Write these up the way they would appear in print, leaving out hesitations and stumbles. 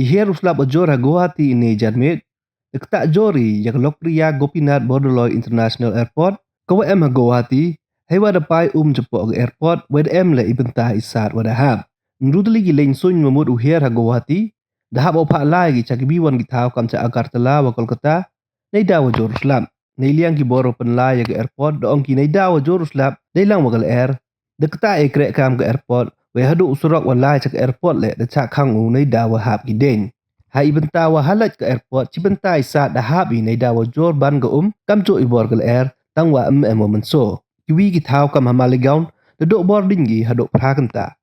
Ihe ruslap ojor Guwahati ini janmit. Dektak jori yang Lokpriya Gopinath Bordoloi International Airport. KWM Guwahati. Hewa depai jepok ke airport. WDM le ibentah isat wadahab. Nrudli giling sun memud uhir Guwahati. Dahab opak lai gi cakibiwan gitau kam ca Agartala wa Kolkata. Naida wajor ruslap. Nailiang ki boro penlai ke airport. Doong ki naida wajor ruslap. Nailang wakal air. Dektak krek kam ke airport. We hadu usurok walai cak airport le da cak kang u nei da wahab gideng. Hai ibenta wahalat ke airport cibenta isat da habi nei da wajor ban ga kam cu ibor gal air tang wa emo menso. Kiwi ki tau kam hamaligaun da dok boarding gi hadok prakenta.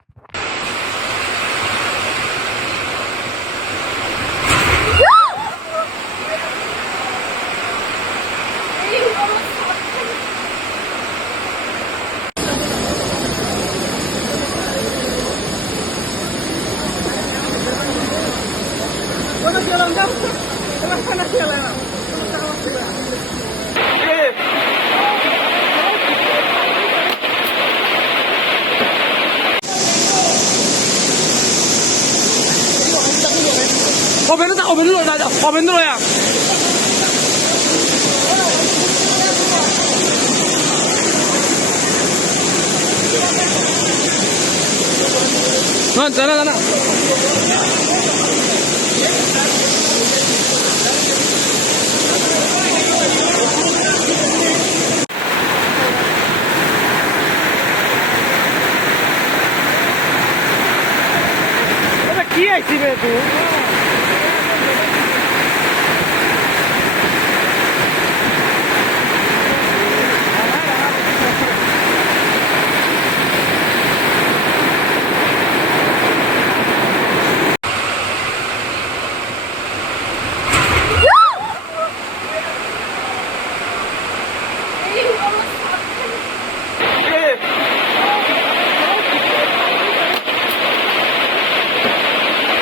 Open dulu ya. Sana. Apa kia sih itu?